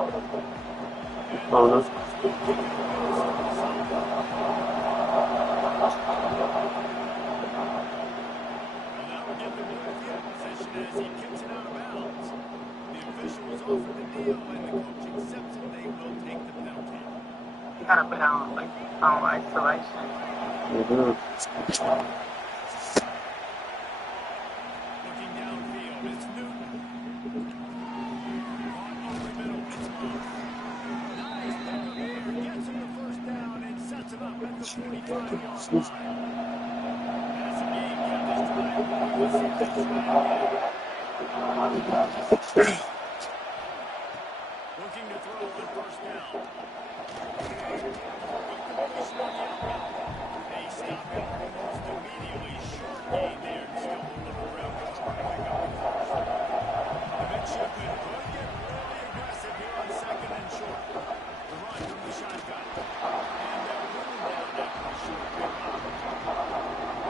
Oh no. You gotta put on isolation. Mm-hmm.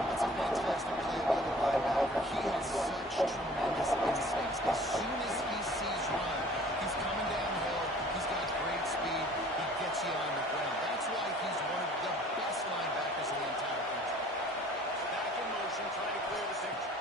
That's a fantastic play by the linebacker. He has such tremendous instincts. As soon as he sees run, he's coming downhill. He's got great speed. He gets you on the ground. That's why he's one of the best linebackers in the entire country. Back in motion, trying to clear the picture.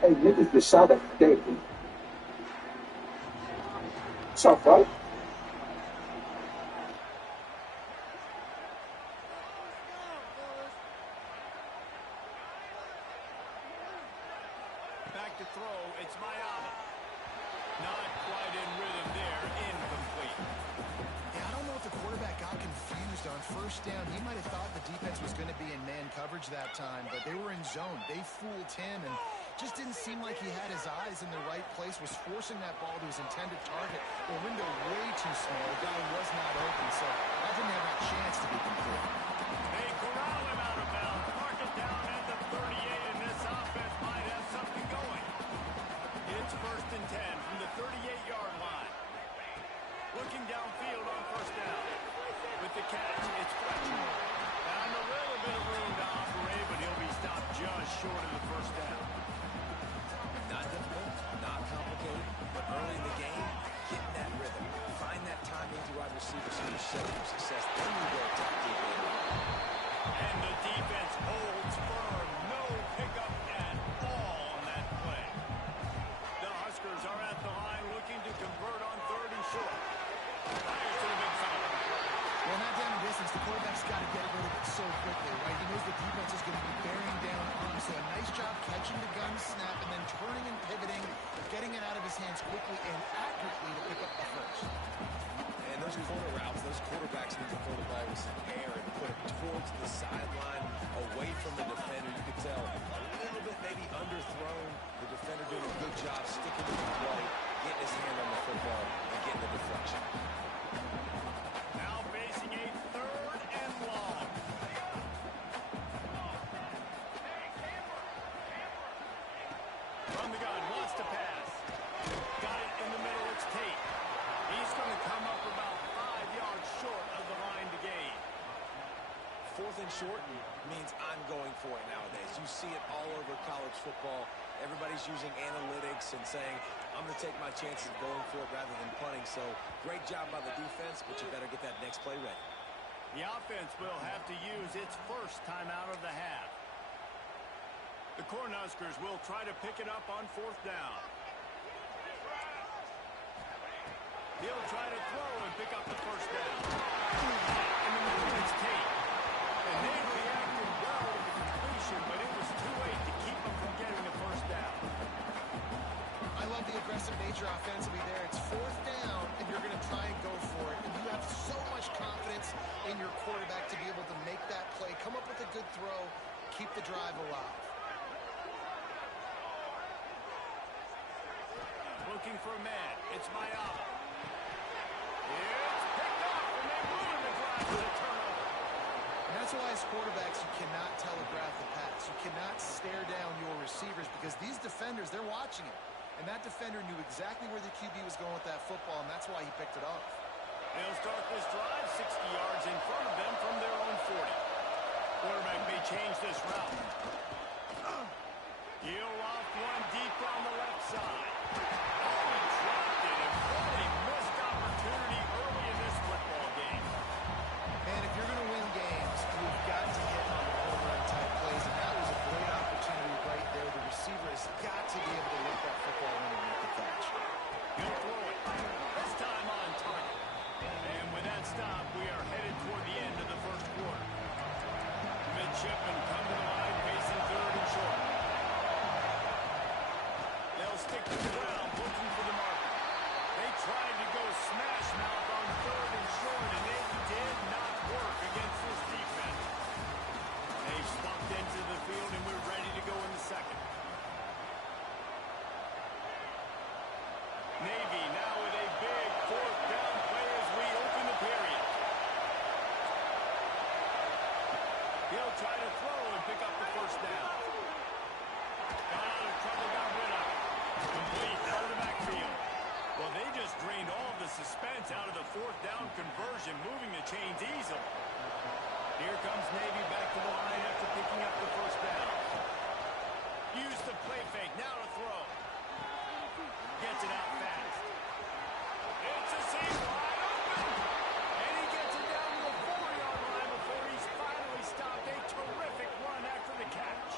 Hey, niggas just shot at the day. Shot, right? Back to throw, it's Miami. Not quite in rhythm there, incomplete. Yeah, I don't know if the quarterback got confused on first down. He might have thought the defense was going to be in man coverage that time, but they were in zone. They fooled him and just didn't seem like he had his eyes in the right place, was forcing that ball to his intended target. The window way too small. The guy was not open, so that didn't have a chance to be complete. They corral him out of bounds. Mark it down at the 38, and this offense might have something going. It's 1st and 10 from the 38-yard line. Looking downfield on first down. With the catch, it's Fletcher. Found a little bit of room to operate, but he'll be stopped just short of the first down. Not difficult, not complicated, but early in the game, getting that rhythm. Find that timing to wide receivers who are set for success. Then you go attack deep later. And the defense holds firm. No pickup at all on that play. The Huskers are at the line looking to convert on 3rd and short. Fires to the big side. Well, not down in distance. The quarterback's got to get rid of it so quickly, right? He knows the defense is going to be bearing down on him. So a nice job catching the gun snap and then turning and pivoting, getting it out of his hands quickly and accurately to pick up the first. And those corner routes, those quarterbacks need to pull the ball with some air and put it towards the sideline, away from the defender. You could tell a little bit maybe underthrown. The defender doing a good job sticking to the play, getting his hand on the football, and getting the deflection. short means I'm going for it nowadays. You see it all over college football. Everybody's using analytics and saying, I'm going to take my chances going for it rather than punting. So great job by the defense, but you better get that next play ready. The offense will have to use its first timeout of the half. The Cornhuskers will try to pick it up on 4th down. He'll try to throw and pick up the first down. In the middle, it's Tate. And they reacted well to the completion, but it was too late to keep them from getting the first down. I love the aggressive nature offensively there. It's 4th down, and you're going to try and go for it. And you have so much confidence in your quarterback to be able to make that play, come up with a good throw, keep the drive alive. Looking for a man. It's Mayava. It's picked off, and they ruin the drive with a turnover. And that's why as quarterbacks, you cannot telegraph the pass. You cannot stare down your receivers because these defenders, they're watching it. And that defender knew exactly where the QB was going with that football, and that's why he picked it off. They'll start this drive 60 yards in front of them from their own 40. Quarterback may change this route. He'll off one deep on the left side. Oh, he dropped it, and what a missed opportunity early in this football game. And if you're going to win games, you've got to hit on the home run type plays, and that was a great opportunity right there. The receiver has got to be able to lift that football in and make the catch. He'll throw it. This time on target. And with that stop, we are headed toward the end of the first quarter. Midshipmen come to the line, facing 3rd and short. They'll stick to the ground, looking for the marker. They tried to go smash mouth on 3rd and short, and it did not work against this defense. They slumped into the field, and we're ready to go in the second. Navy now with a big 4th down play as we open the period. He'll try to throw and pick up the first down. Got out of trouble, got rid of it. Complete out of the backfield. Well, they just drained all of the suspense out of the 4th down conversion, moving the chains easily. Here comes Navy back to the line after picking up the first down. Use the play fake, now to throw. Gets it out fast. It's a seam wide open. And he gets it down to the 4-yard line before he's finally stopped. A terrific run after the catch.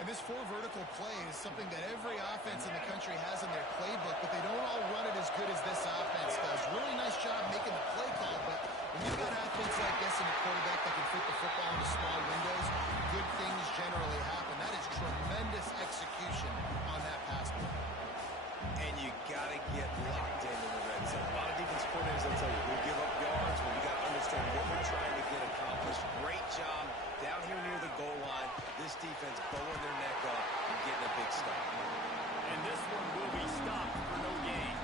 And this 4 vertical play is something that every offense in the country has in their playbook, but they don't all run it as good as this offense does. Really nice job making the play call, but when you've got athletes like this and a quarterback that can fit the football into small windows, good things generally happen. That is tremendous execution on that pass play. And you got to get locked in the red zone. A lot of defense coordinators will tell you, we'll give up yards, but we got to understand what we're trying to get accomplished. Great job down here near the goal line. This defense bowing their neck up and getting a big stop. And this one will be stopped for no gain.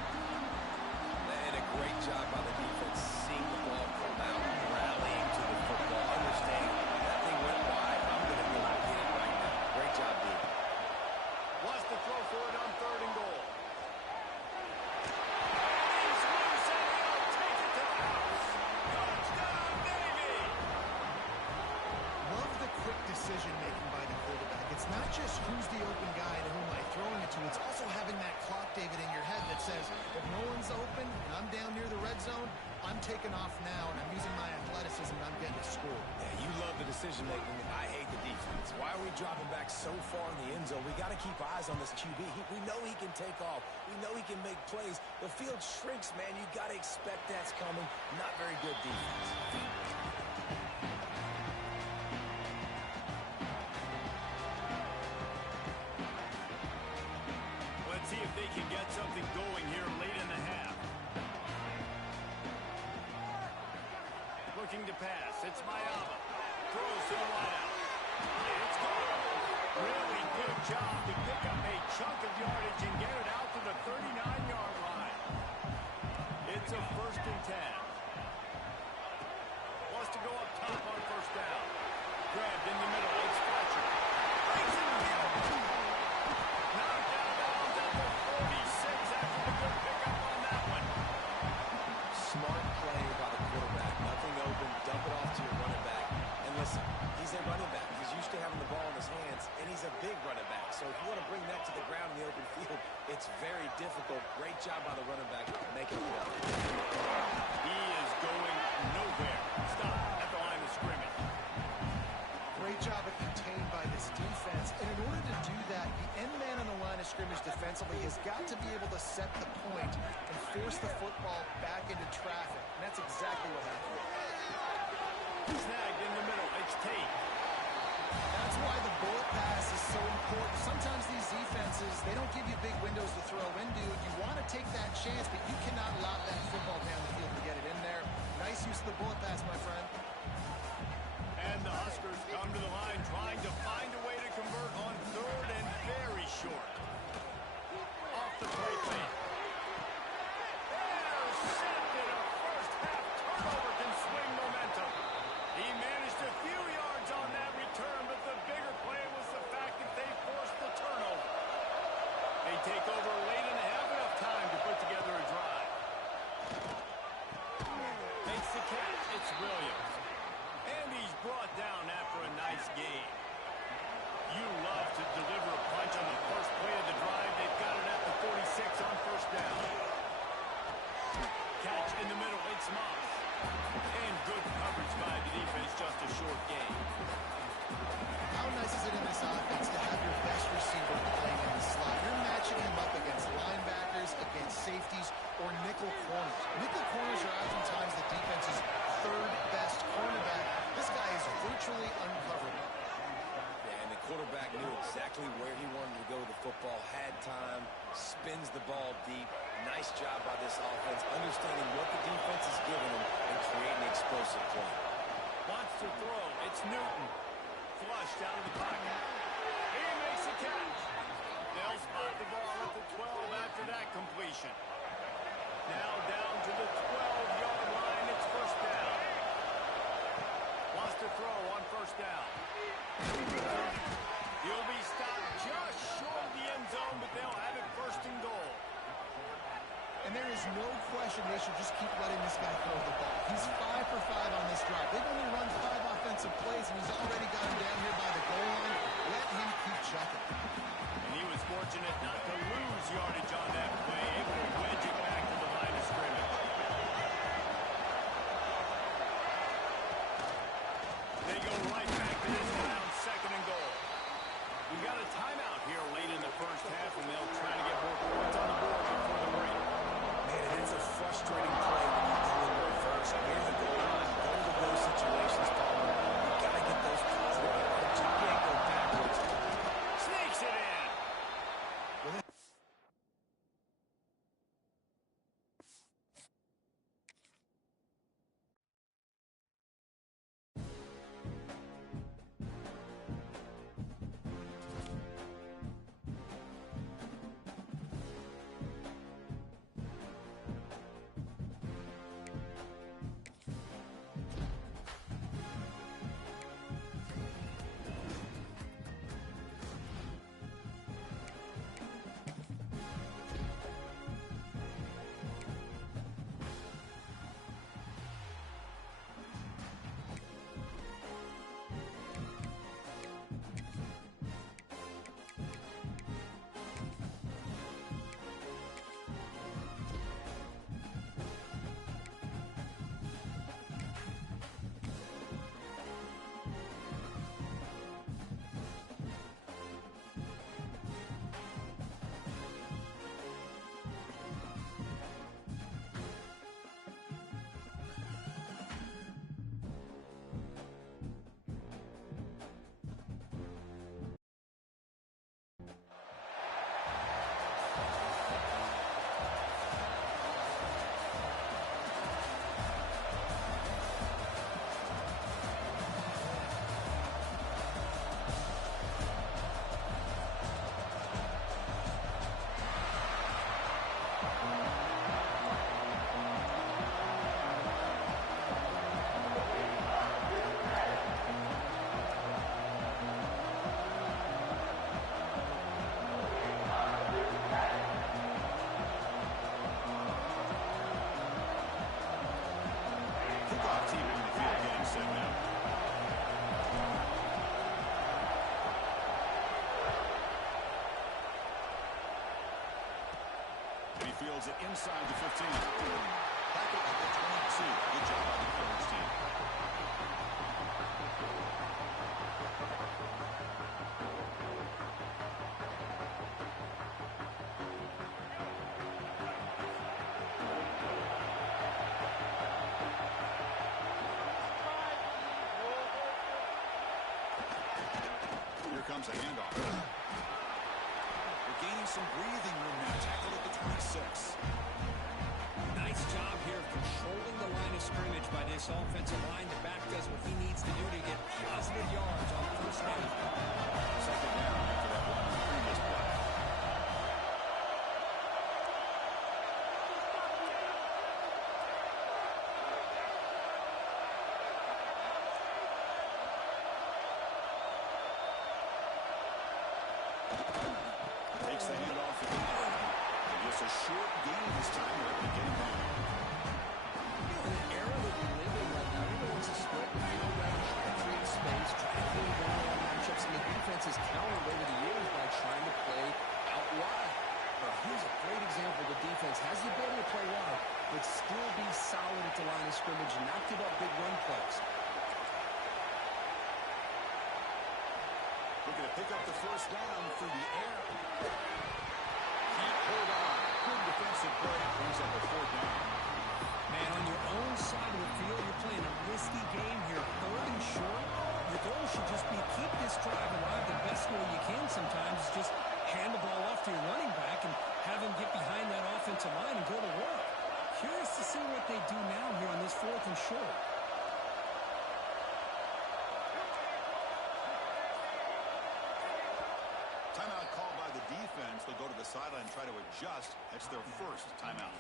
And a great job by the defense, seeing the ball come out, rallying to the football, understanding that thing went wide. I'm going to go and get it right now. Great job, D. Wants to throw for it on 3rd and goal. He's loose and he'll take it to the house. Touchdown, Navy! Love the quick decision-making by the quarterback. It's not just who's the open guy to whom I'm throwing it to. It's also having that clock, David, in your head that says, if no one's open and I'm down near the red zone, I'm taking off now, and I'm using my athleticism, and I'm getting a score. Yeah, you love the decision-making, and I hate the defense. Why are we dropping back so far in the end zone? We got to keep eyes on this QB. We know he can take off. We know he can make plays. The field shrinks, man. You got to expect that's coming. Not very good defense. Let's see if they can get something going here late in the half. Looking to pass. It's Mayava. Throws to the wideout. It's gone. Really good job to pick up a chunk of yardage and get it out to the 39-yard line. It's a 1st and 10. Wants to go up top on 1st down. Grabbed in the middle. It's Fletcher. Brings it down. Knocked out of bounds at the 46 after the good pickup on that one. Smart play by the quarterback. Nothing open. Dump it off to your running back. And listen, he's a running back. He's used to having the ball in his hands, and he's a big running back. So if you want to bring that to the ground in the open field, it's very difficult. Great job by the running back making it work. He is going nowhere. Stop at the line of scrimmage. Great job at contained by this defense. And in order to do that, the end man on the line of scrimmage defensively has got to be able to set the point and force the football back into traffic. And that's exactly what happened. Snagged in the middle. It's Tate. That's why the bullet pass is so important. Sometimes these defenses, they don't give you big windows to throw into. You want to take that chance, but you cannot lob that football down the field to get it in there. Nice use of the bullet pass, my friend. And the Huskers come to the line trying to find a way to convert on third and very short. Off the play fake. Intercepted. A first half turnover can swing momentum. He managed a few yards on that return, but the bigger play was the fact that they forced the turnover. They take over late and have enough time to put together a drive. Makes the catch. It's Williams. And he's brought down after a nice game. You love to deliver a punch on the first play of the drive. They've got it at the 46 on first down. Catch in the middle. It's Moss. And good coverage by the defense. Just a short game. How nice is it in this offense to have your best receiver playing in the slot? You're matching him up against linebackers, against safeties, or nickel corners. Nickel corners are oftentimes the defense's third best cornerback. This guy is virtually uncoverable. Yeah, and the quarterback knew exactly where he wanted to go with the football, had time, spins the ball deep. Nice job by this offense, understanding what the defense is giving him and creating explosive play. Wants to throw. It's Newton. Flushed out of the pocket. He makes a catch. They'll spot the ball at the 12 after that completion. Now down to the 12-yard line. It's first down. Wants to throw on first down. He'll be stopped just short of the end zone, but they'll have it first and goal. And there is no question they should just keep letting this guy throw the ball. He's 5 for 5 on this drive. They've only run 5 offensive plays, and he's already got him down here by the goal line. Let him keep chucking. And he was fortunate not to lose yardage on that play, able to wedge it back to the line of scrimmage. They go right back to this one on second and goal. We've got a timeout here late in the first half, and they'll try to get more points on the board before the break. Man, and it's a frustrating play when you go in reverse near the goal line. Go to those situations, Paul. You got to get those positive yards. You can't go backwards. Sneaks it in. fields it inside the 15. Back at the 22. Good job by the coverage team. Here comes a handoff. They're gaining some breathing room now. Tackled at the 26. Nice job here of controlling the line of scrimmage by this offensive line. The back does what he needs to do to get positive yards on first down. Second down after that one on the previous play. Takes the handoff again. Just a short gain this time. They're able to get him down. In an era that we live in right now, everyone's a split field route, try to create space, try to create one-on-one matchups, and the defense has countered over the years by trying to play out wide. But here's a great example. The defense has the ability to play wide, but still be solid at the line of scrimmage and not give up big run plays. Looking to pick up the first down through the air. Can't hold on. Good defensive play. Brings up a fourth down. Man, on your own side of the field, you're playing a risky game here. Third and short. Your goal should just be keep this drive alive the best way you can sometimes. Is just hand the ball off to your running back and have him get behind that offensive line and go to work. Curious to see what they do now here on this fourth and short. Timeout called by the defense. They'll go to the sideline and try to adjust. That's their first timeout.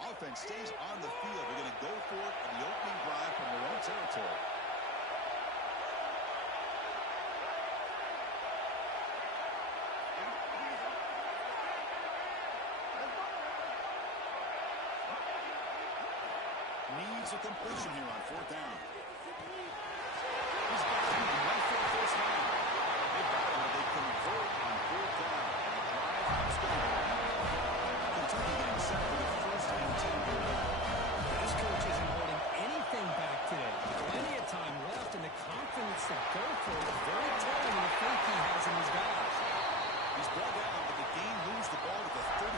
Offense stays on the field. They're going to go for it in the opening drive from their own territory. Needs a completion here on fourth down. He's got him and went for a first down. They got him, but they convert on fourth down. And the drive comes to an end. Kentucky getting set for the first and 10 here. This coach isn't holding anything back today. Plenty of time left and the confidence to go for it. Very telling the faith he has in his guys. He's brought down, but the game moves the ball to the 39.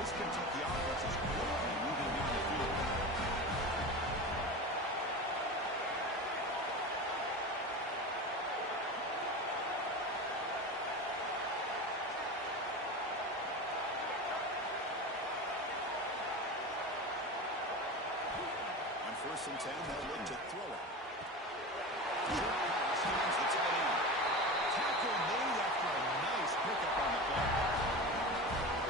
This Kentucky offense is quickly moving down the field. On first and 10, they'll look to throw it. Short pass, finds the tight end. Tackle made after a nice pickup on the play.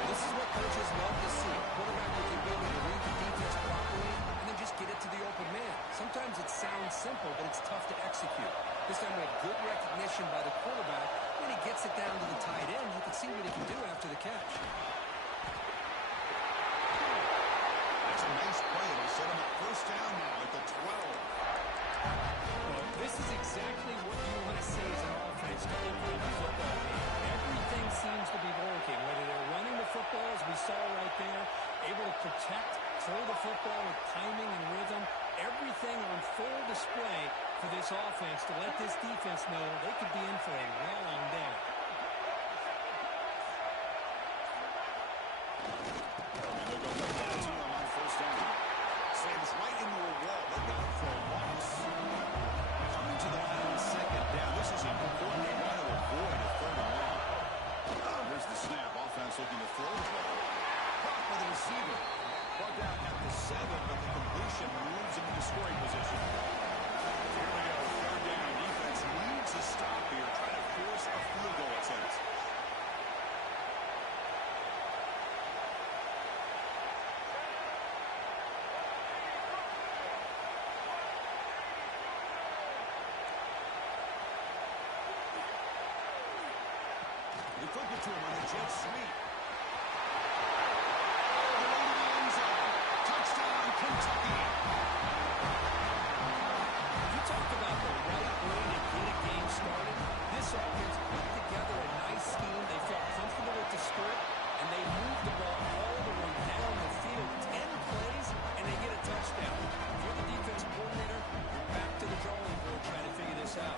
This is what coaches love to see. A quarterback with the ability to read the defense properly and then just get it to the open man. Sometimes it sounds simple, but it's tough to execute. This time we have good recognition by the quarterback. When he gets it down to the tight end, you can see what he can do after the catch. That's a nice play. It'll set him at first down now at the 12. Well, this is exactly what you want to see as an offense to open up the football game. Everything seems to be working, whether they're running the football, as we saw right there, able to protect, throw the football with timing and rhythm, everything on full display for this offense to let this defense know they could be in for a long day. And they'll go back down to him on first down. Slams right into a wall. They're down for a loss. Coming to the line on second down. This is important. They want to avoid a third and long. Here's the snap. Offense looking to throw the ball. Caught by the receiver. Brought down at the 7, but the completion moves into the scoring position. Here we go. Third down. Defense needs a stop here. Trying to force a field goal attempt. They flip it to him on the jet sweep. All the way to the end zone. Touchdown, Kentucky. You Talk about the right way to get a game started. This offense put together a nice scheme. They felt comfortable with the script, and they moved the ball all the way down the field. 10 plays, and they get a touchdown. If you're the defensive coordinator, you're back to the drawing board trying to figure this out.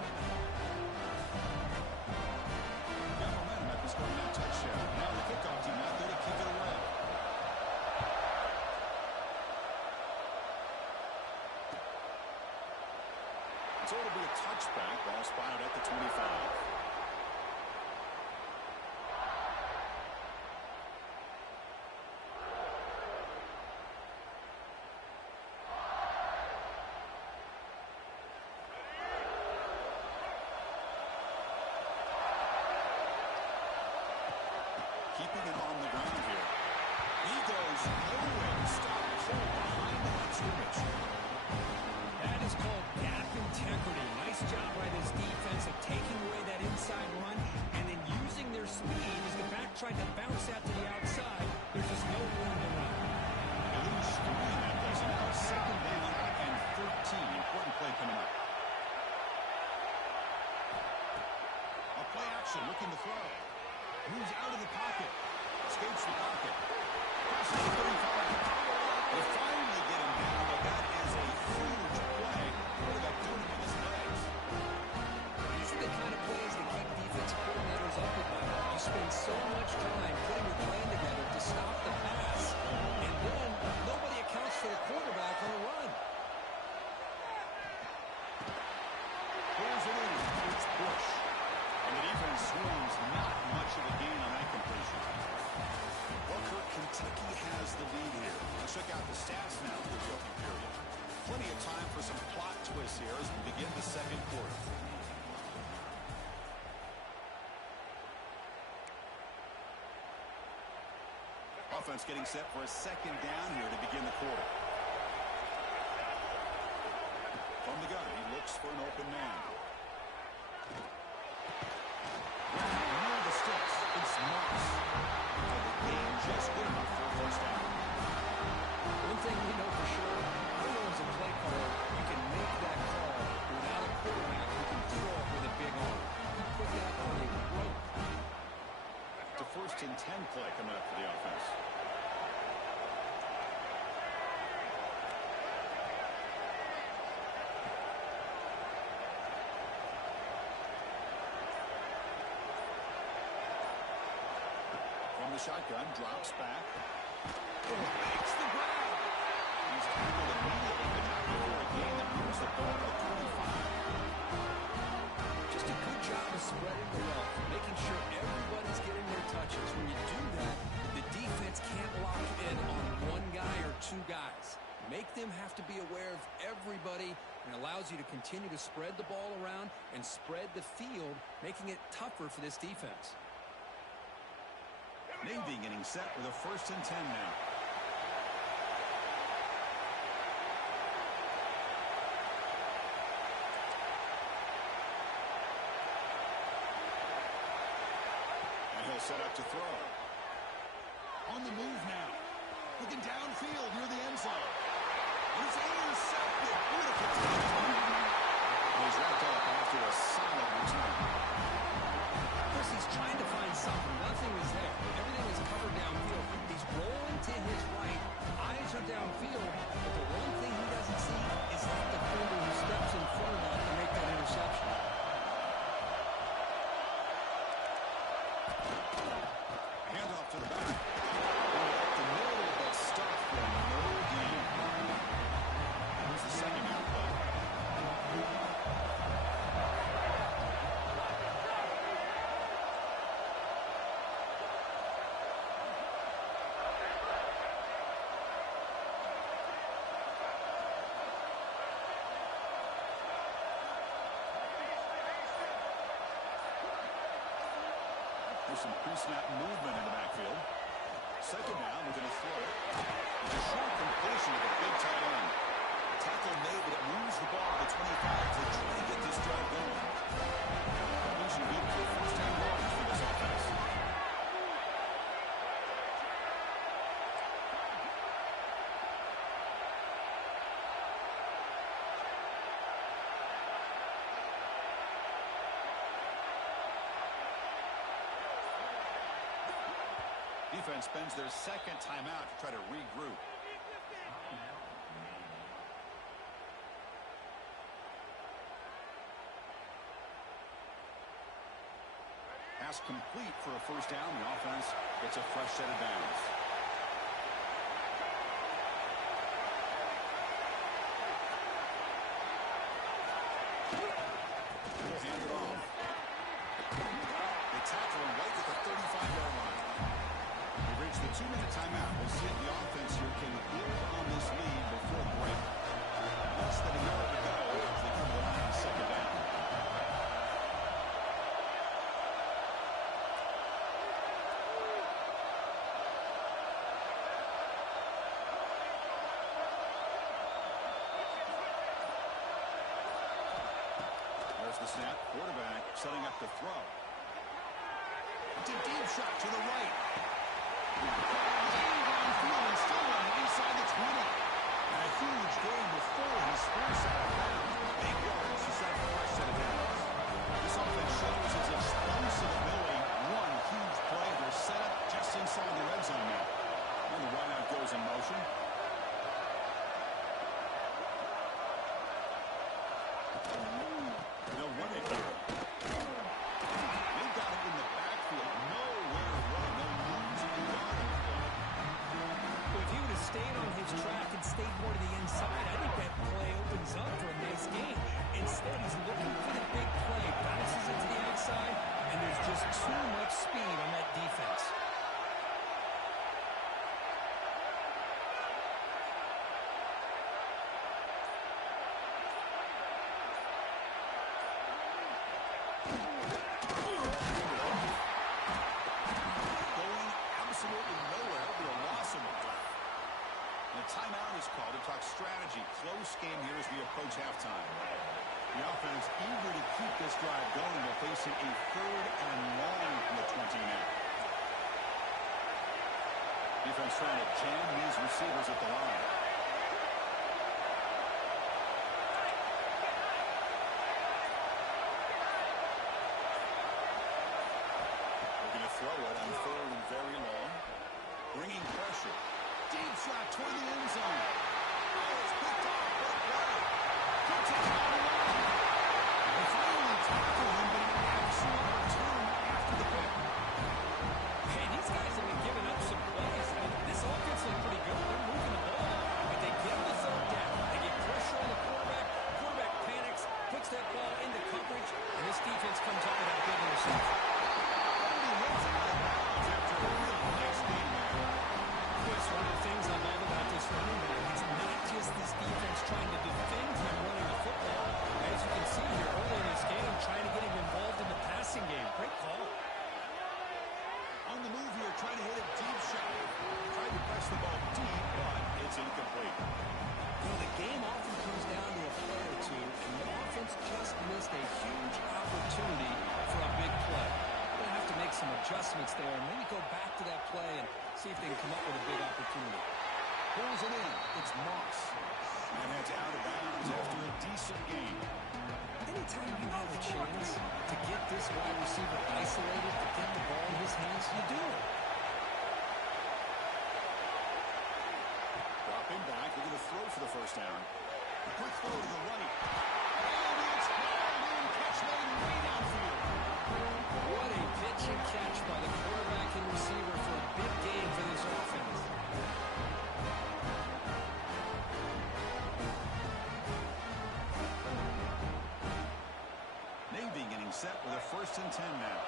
Got momentum after scoring that touchdown. Now the kickoff team out there to kick it away. So it'll be a touchback. Ball spotted at the 25. Keeping it on the ground here. He goes nowhere to stop Cole behind the line of scrimmage. That is called gap integrity. Nice job by this defense of taking away that inside run and then using their speed as the back tried to bounce out to the outside. There's just no room to run. They lose 3 in that play. So now second down and 13. Important play coming up. A play action looking to throw. Moves out of the pocket. Escapes the pocket. Crosses the 35. They finally get him down, but that is a huge play. What about doing it with his legs? These are the kind of plays that keep defensive coordinators up at night. You spend so much time putting your plan together to stop the pass, and then nobody accounts for the quarterback on the run. Pulls it in. It's Bush. And the defense swarms not much of a gain on that completion. Well, Kirk, Kentucky has the lead here. Let's check out the stats now for the opening period. Plenty of time for some plot twists here as we begin the second quarter. Offense getting set for a second down here to begin the quarter. From the gun, he looks for an open man. Near the sticks, it's Moss. And the game just good enough for a first down. One thing we know for sure, I know as a play caller, you can make that call without a quarterback who can throw it with a big arm. You put that on a rope. The first and 10 play coming up for the offense. From the shotgun, drops back. Makes the grab. He's tackled immediately, but not before a gain that moves the ball to 25. Just a good job of spreading the wealth, making sure everybody's getting their touches. When you do that, the defense can't lock in on one guy or 2 guys. Make them have to be aware of everybody, and allows you to continue to spread the ball around and spread the field, making it tougher for this defense. Navy getting set with a first and 10 now. And he'll set up to throw. On the move now. Looking downfield near the end zone. And it's intercepted. Beautiful touchdown. He's wrapped up after a solid return. Chris, he's trying to find something. Nothing is there. Everything is covered downfield. He's rolling to his right. Eyes are downfield. But the one thing he doesn't see is that defender who steps in front of that to make that interception. Handoff to the back. Up the middle, but stuffed for no gain. Here's the second down play. There's some pre-snap movement in the backfield. Second down, we're going to throw it. It's a short completion of a big tight end. Tackle made, but it moves the ball to 25 to try to get this drive going. That means you need for first down yards for this offense. Defense spends their second timeout to try to regroup. Pass complete for a first down. The offense gets a fresh set of downs. We'll hand it off. They tackle him right at the 35-yard line. We've reached the 2-minute timeout. We'll see if the offense here can build on this lead before break. Less than a yard to go as they come to the line on second down. The snap, quarterback setting up to throw. It's a deep shot to the right. Downfield and still on the inside the 20. And a huge gain before he spears out of bounds. 8 yards to set up a fresh set of downs. This offense shows its explosive ability. One huge play. They're set up just inside the red zone now. And the wideout goes in motion. Stayed on his track and stayed more to the inside, I think that play opens up for a nice game. Instead, he's looking for the big play, bounces it to the outside, and there's just too much speed on that defense. Going absolutely nowhere. It'll be a loss in the play. The timeout is called to talk strategy. Close game here as we approach halftime. The offense eager to keep this drive going. They're facing a 3rd and long from the 20 now. Defense trying to jam these receivers at the line. They're going to throw it on 3rd and very long. Bringing pressure. Deep shot toward the end zone. Oh, it's picked off. What a play. Good take on the line. They finally tackled him, but he absolutely returned after the pick. Hey, these guys have been giving up some plays. I mean, this offense looks pretty good. They're moving the ball, but they get the 3rd down. They get pressure on the quarterback. Quarterback panics, puts that ball into coverage, and this defense comes up with a big interception. He hits it out of bounds after a really nice game there. Chris, one of the things I love about this running back, it's not just this defense trying to defend him running the football. As you can see here early in this game, trying to get him involved in the passing game. Great call. On the move here, trying to hit a deep shot. Tried to press the ball deep, but it's incomplete. You know, the game often comes down to a play or two, and the offense just missed a huge opportunity for a big play. They're going to have to make some adjustments there and maybe go back to that play and see if they can come up with a big opportunity. Pulls it in. It's Moss. And that's out of bounds after a decent game. Anytime you have a chance to get this wide receiver isolated, to get the ball in his hands, you do it. Dropping back. They're going to throw for the first down. A quick throw to the right. And it's hauled in. Catch made way downfield. What a pitch and catch by the quarterback and receiver for a big game for this offense. Navy getting set with a 1st and 10 now.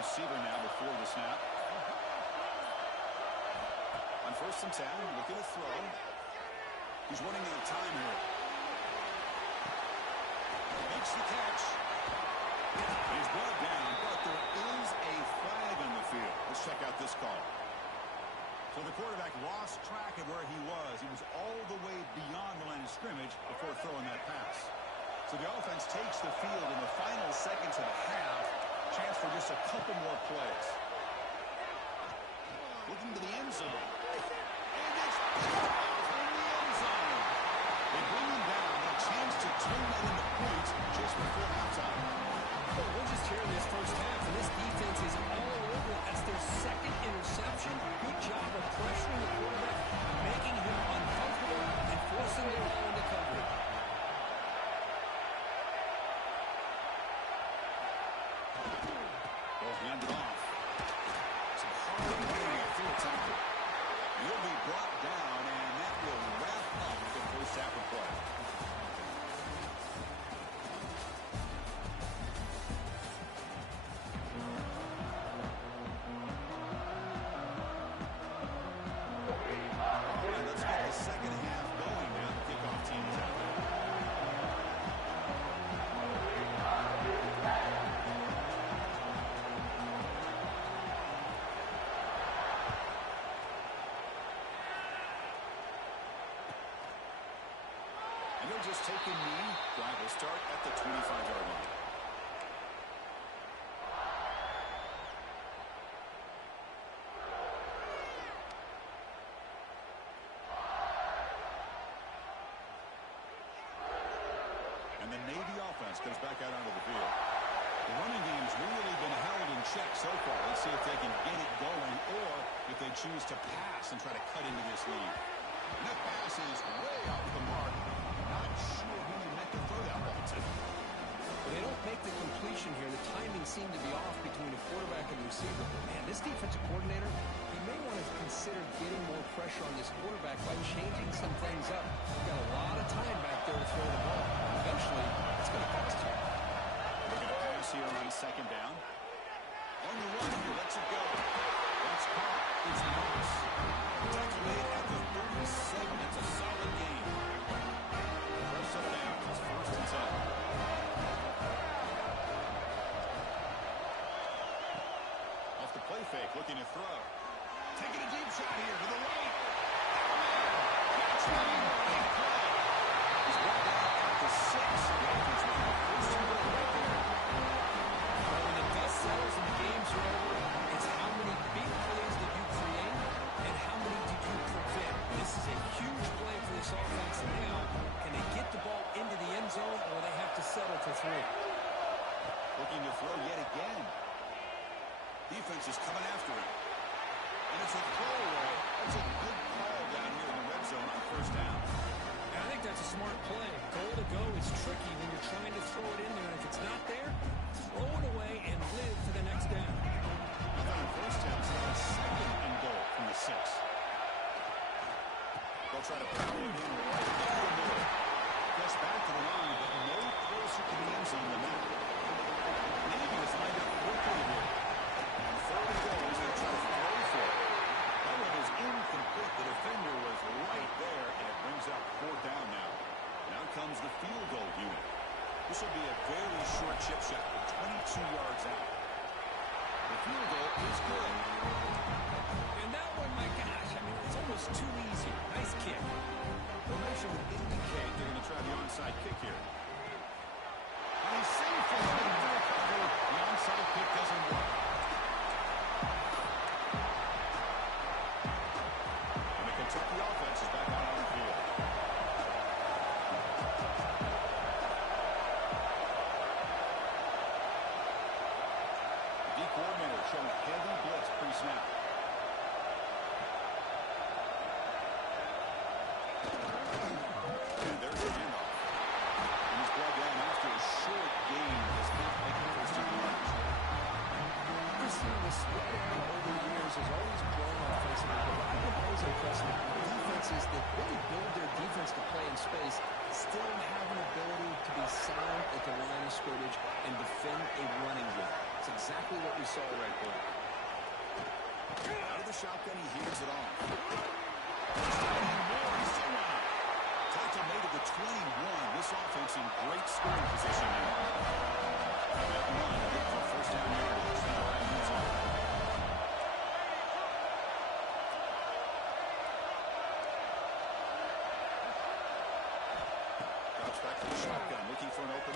Receiver now before the snap. On 1st and 10, looking to throw. He's running out of time here. Makes the catch. He's brought down, but there is a flag on the field. Let's check out this call. So the quarterback lost track of where he was. He was all the way beyond the line of scrimmage before throwing that pass. So the offense takes the field in the final seconds of the half. Chance for just a couple more plays. Looking to the end zone. And it's in the end zone. They bring him down. A chance to turn that into points just before halftime. Well, we're just here in this first half, and this defense is all over it. That's their second interception. Good job of pressuring the quarterback, making him uncomfortable, and forcing the ball into coverage. They'll hand it off. Some hard running through a tackle. He'll be brought down, and that will wrap up the first half of play. All right, let's get the second half going now. The kickoff team is out there. And they'll just take a knee. Drive will start at the 25-yard line. And the Navy offense comes back out onto the field. The running game's really been held in check so far. Let's see if they can get it going or if they choose to pass and try to cut into this lead. And that pass is way off the mark. Not sure who you meant to throw that ball to. They don't make the completion here. The timing seemed to be off between the quarterback and the receiver. Man, this defensive coordinator, he may want to consider getting more pressure on this quarterback by changing some things up. He's got a lot of time back there to throw the ball. Eventually, it's going to cost him. They're going to pass here on second down. On the run here, lets it go. That's caught. It's Moss. Tackle made at the 37. It's a solid game. First set of downs. It's first and 10. Off the play fake, looking to throw. Taking a deep shot here to the right. Catch me. Big play. He's brought down at the 6. The offense with the first and goal right there. Well, when the dust settles and the games are over, it's how many big plays did you create and how many did you prevent. This is a huge play for this offense now. Can they get the ball into the end zone or they have to settle for 3? Looking to throw yet again. Defense is coming after him. And it's a throwaway. That's a good call down here in the red zone on first down. And I think that's a smart play. Goal to go is tricky when you're trying to throw it in there. And if it's not there, throw it away and live for the next down. Now on first down, it's now a second and goal from the 6. They'll try to pound it in right down the middle. Gets back to the line, but no closer to the end zone than that. Navy is lined up quickly here. And third and goal is going to try to throw for it. That one is incomplete. The defender was right there, and it brings up fourth down now. Now comes the field goal unit. This will be a very short chip shot, 22 yards out. The field goal is good. And that one, my gosh, I mean, it's almost too easy. Nice kick. Formation would indicate they're going to try the onside kick here. And he's safe for the onside kick doesn't work. And the Kentucky offense is back out on the field. The D coordinator showing heavy blitz pre-snap. And there's the handoff. And he's brought down after a short gain. Does not make the first 2 yards. We've seen this spread out over the years. There's always grown offensively, but what I've been always impressed with defenses that really build their defense to play in space still have an ability to be sound at the line of scrimmage and defend a running game. It's exactly what we saw right there. Out of the shotgun, he hears it off. And more, he's still running. Tackle made at the 21. This offense in great scoring position now. That one for first down yardage. Now right in the zone. Drops back to the shotgun, looking for an open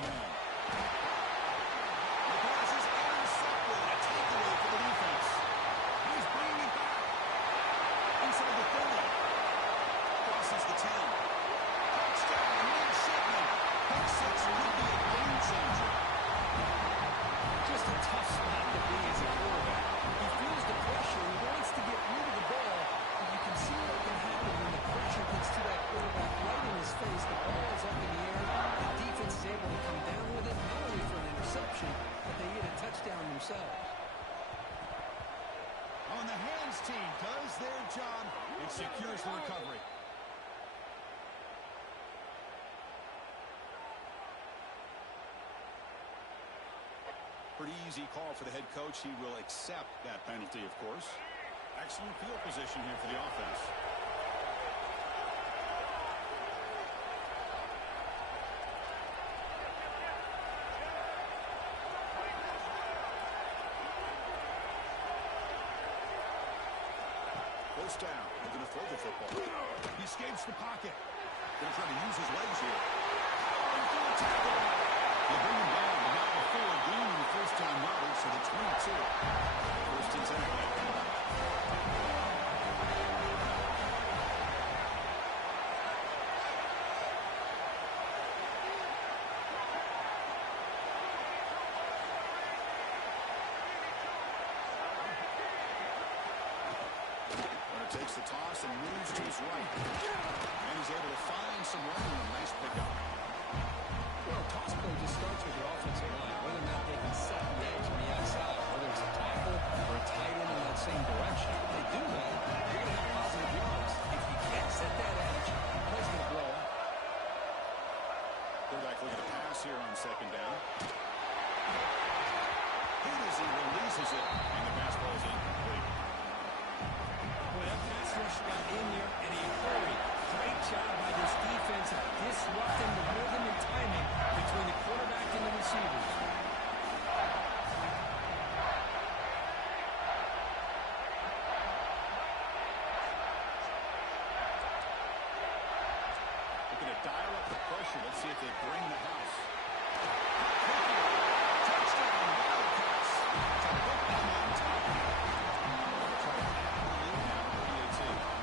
the recovery. Pretty easy call for the head coach. He will accept that penalty, of course. Excellent field position here for the offense. First down. He's going to throw the football. He escapes the pocket. Going to try to use his legs here. They bring him down, but not before gaining first down yardage to the 22. First and 10. Takes the toss and moves to his right. And he's able to find some running room. Nice pickup. Well, toss play just starts with your offensive line, whether or not they can set the edge on the outside, whether it's a tackle or a tight end in that same direction. If they do that, you're going to have positive yards. If you can't set that edge, the play's going to blow up. Quarterback looking to pass here on second down. Hit as he releases it, and the pass ball is incomplete. Well, that pass rush got in there in a hurry. Great job by this defense of disrupting the rhythm and timing between the quarterback and the receivers. Looking to dial up the pressure. Let's see if they bring the house. Touchdown, Wildcats. To put them on top. Try to add the lead now, 38-2.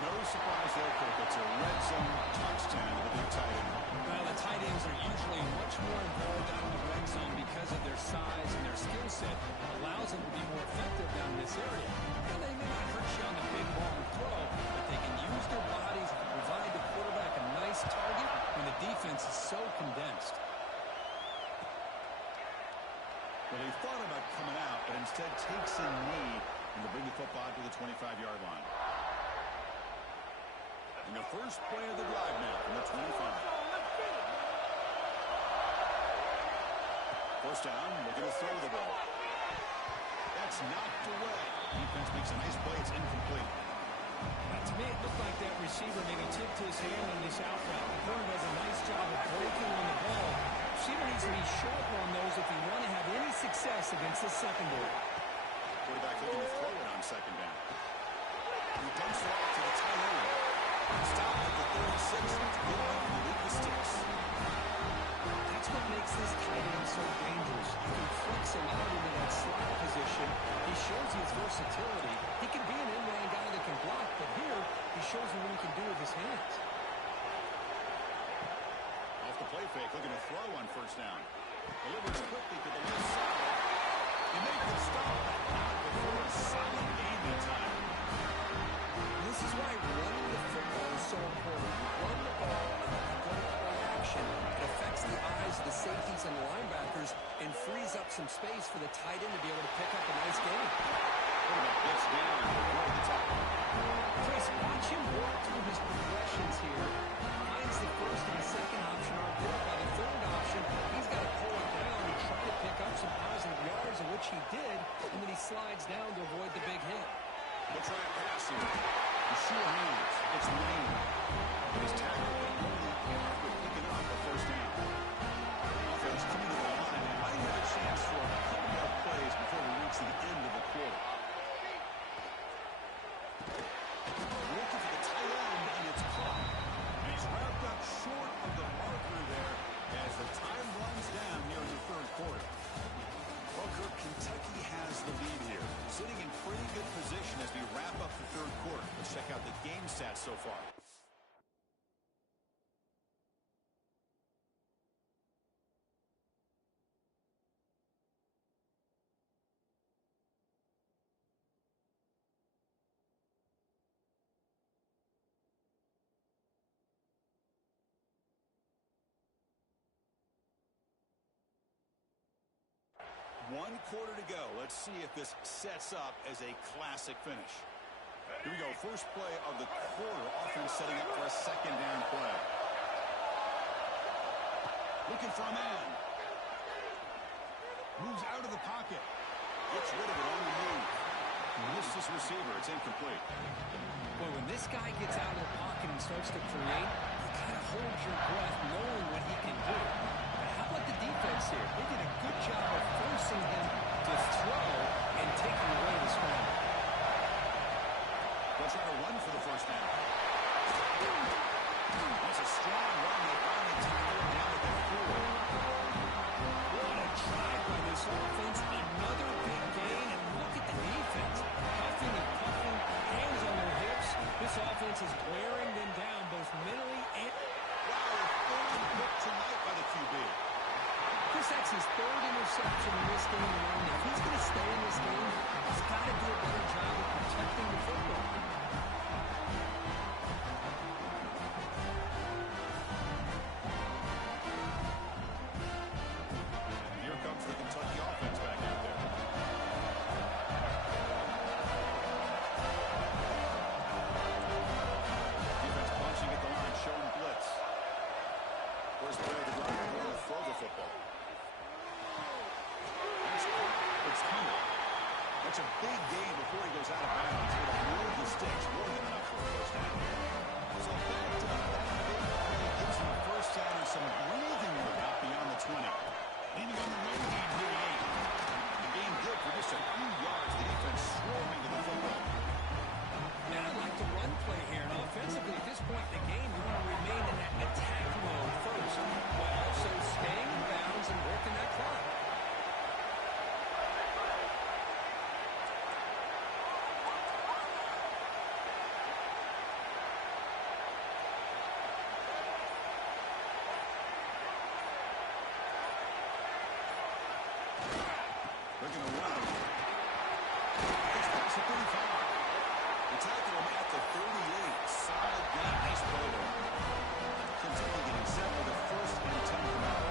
No surprise there, Kirk. It's a red zone touchdown to the big tight end. Well, the tight ends are usually much more involved out in the red zone because of their size and their skill set. Allows them to be more effective down in this area. Now, they may not hurt you on the big long throw, but they can use their bodies to provide the quarterback a nice target when the defense is so condensed. Well, they thought about coming out, but instead takes a knee and to bring the football to the 25-yard line. And the first play of the drive now from the 25. First down, looking to throw the ball. That's knocked away. Defense makes a nice play. It's incomplete. Now, to me, it looked like that receiver maybe tipped his hand on this out route. The corner does a nice job of breaking on the ball. Receiver needs to be short on those if you want to have any success against the secondary. Quarterback looking to throw it on second down. He dumps it off to the tight end. Stop at the 36. It's good enough to lead the sticks. That's what makes this tight end so dangerous. You can flex him out into that slot position. He shows his versatility. He can be an in-line guy that can block, but here he shows you what he can do with his hands. Off the play fake, looking to throw on first down. Delivers quickly to the left side. He makes the stop, but not before a solid gain in time. This is why running the football is so important. Run the ball and then go play action. It affects the eyes of the safeties and the linebackers and frees up some space for the tight end to be able to pick up a nice gain. Quarterback gets down over the top. Chris, watch him work through his progressions here. Finds the first and second option are good. By the third option, he's got to pull it down and try to pick up some positive yards, in which he did, and then he slides down to avoid the big hit. They'll try a pass here. The sure hands. It's Lane. And he's tackled, but only after picking up a first down. Offense coming to the line and might have a chance for a couple more plays before we reach the end of the quarter. Looking for the tight end, and it's caught. And he's wrapped up short of the marker there as the time runs down here in the third quarter. Well, Kirk, Kentucky has the lead here, sitting in pretty good position as we wrap up the third quarter. Let's check out the game stats so far. One quarter to go. Let's see if this sets up as a classic finish. Here we go. First play of the quarter. Offense setting up for a second down play. Looking for a man. Moves out of the pocket. Gets rid of it on the move. Missed his receiver. It's incomplete. Boy, when this guy gets out of the pocket and starts to create, you kind of hold your breath knowing what he can do. But how about the defense here? They did a good job of forcing him to throw and taking away the scramble. They'll try to run for the first down. That's a strong run. They finally tackle him down at the 4. What a drive by this offense. Another big gain. And look at the defense. Huffing and puffing, hands on their hips. This offense is wearing them down both mentally and... Wow, third pick tonight by the QB. Chris, that's his third interception in this game alone. If he's going to stay in this game, he's got to do a better job of protecting the football. Here comes the Kentucky offense back out there. Defense punching at the line, showing blitz. First play of the drive, they're going to throw the football. It's coming. That's a big gain before he goes out of bounds. It'll move the sticks more than enough for a first down. So backed up, that big play gives him a first down and some breathing room out beyond the 20. Leaning on the wing game here at 8. The game good for just a few yards. The defense swarming to the football. And I like the run play here. And offensively, at this point in the game, you want to remain in that attack mode first, while also staying in bounds and working that clock. They're going to run. It's past the 35. They tackle him at the 38. Solid guy. Nice play there. Kentucky getting set for the first and 10 from out.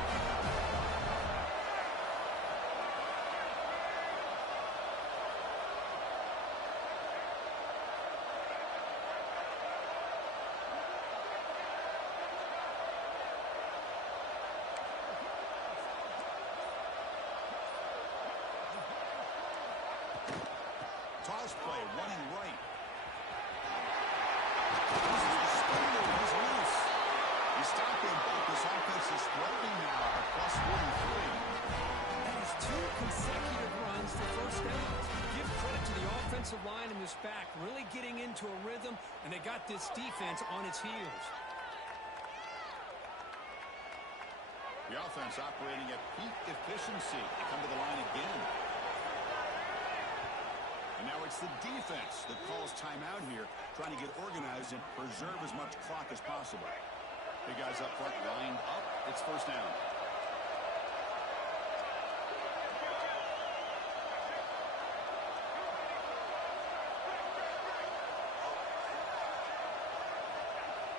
Toss play, running right. This is the spinner. He's loose. He's stopping both. This offense is throwing now at plus 43. That is 2 consecutive runs for first downs. Give credit to the offensive line in this back, really getting into a rhythm, and they got this defense on its heels. The offense operating at peak efficiency. They come to the line again. And now it's the defense that calls timeout here, trying to get organized and preserve as much clock as possible. Big guys up front lined up. It's first down.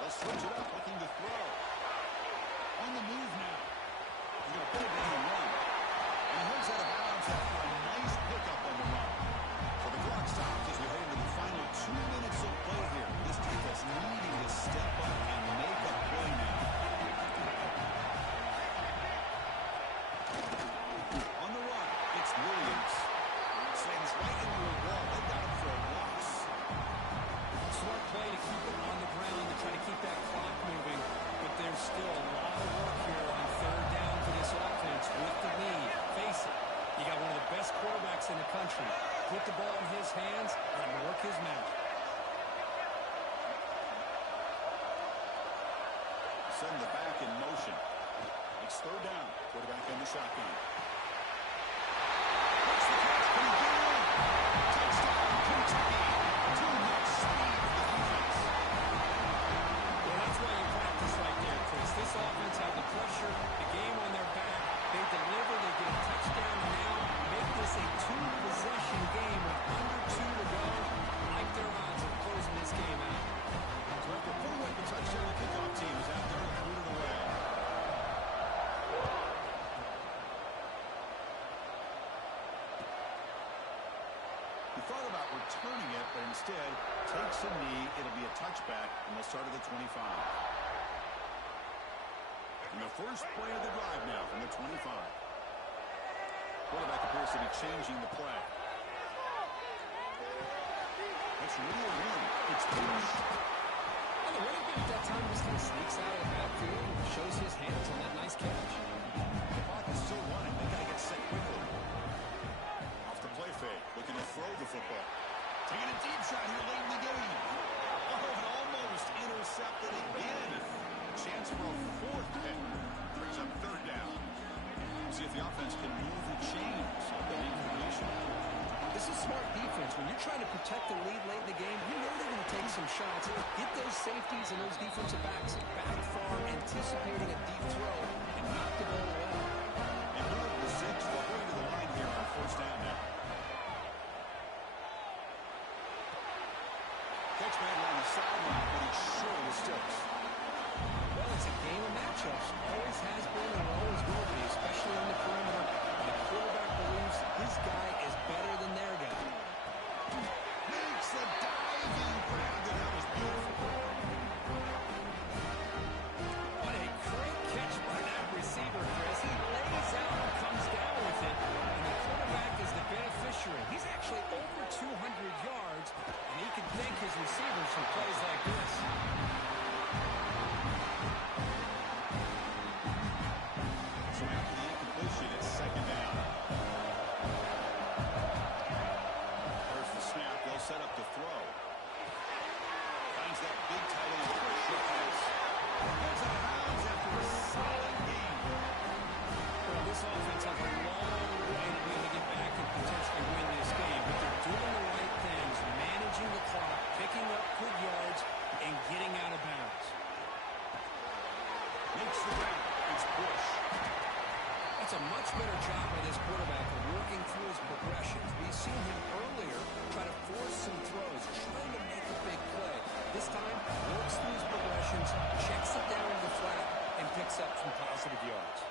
They'll switch it up, looking to throw. On the move now. He's going to put it in and run. And he moves out of bounds after a nice pickup on the run. So the clock stops as we head into the final 2 minutes of play here. This defense needing to step up and make a play now. On the run, it's Williams. Sends right into a wall. They got him for a loss. Smart play to keep it on the ground to try to keep that clock moving. But there's still a lot of work here on third down for this offense with the lead. Face it, you got one of the best quarterbacks in the country. Put the ball in his hands and work his magic. Send the back in motion. It's third down. Quarterback in the shotgun. Makes the catch. Pretty good. Touchdown, Kentucky. Too much speed for the defense. Well, that's why you practice right there, Chris. This offense had the pressure, the game on their back. They deliver, they get a touchdown now. Make this a 2-possession game with under 2 to go. Like their odds of closing this game out. So after putting away the touchdown, the kickoff team is out there and rooted away. He thought about returning it, but instead takes a knee. It'll be a touchback, and they'll start at the 25. And the first play of the drive now from the 25. Quarterback appears to be changing the play. It's real win. It's Bush. And the running back at that time just kind of sneaks out of the backfield and shows his hands on that nice catch. The clock is still running. They got to get set quickly. Off the play fake, looking to throw the football. Taking a deep shot here late in the game. Oh, and almost intercepted again. Chance for a fourth pick. Brings up third down. See if the offense can move the chains of the incompletion. This is smart defense. When you're trying to protect the lead late in the game, you know they're going to take some shots. Get those safeties and those defensive backs back far, anticipating a deep throw, and knock the ball away. And move the 6. They're going to the line here on first down now. Catch battle on the sideline, but he's short of the sticks. Well, it's a game of matchups. Always has been and always will be, especially on the perimeter. The quarterback believes his guy is better than their guy. Makes the diving grab, and that was beautiful. What a great catch by that receiver, Chris. He lays out and comes down with it, and the quarterback is the beneficiary. He's actually over 200 yards, and he can thank his receivers for plays like this. So after the incompletion, it's second down. There's the snap. They'll set up the throw. Finds that big tight end for a short pass. Gets out of bounds after a solid game. Well, this offense has a long way to be able to get back and potentially win this game, but they're doing the right things, managing the clock, picking up good yards, and getting out of bounds. Makes the grab. It's Bush. That's a much better job by this quarterback of working through his progressions. We've seen him earlier try to force some throws, trying to make a big play. This time, works through his progressions, checks it down to the flat, and picks up some positive yards.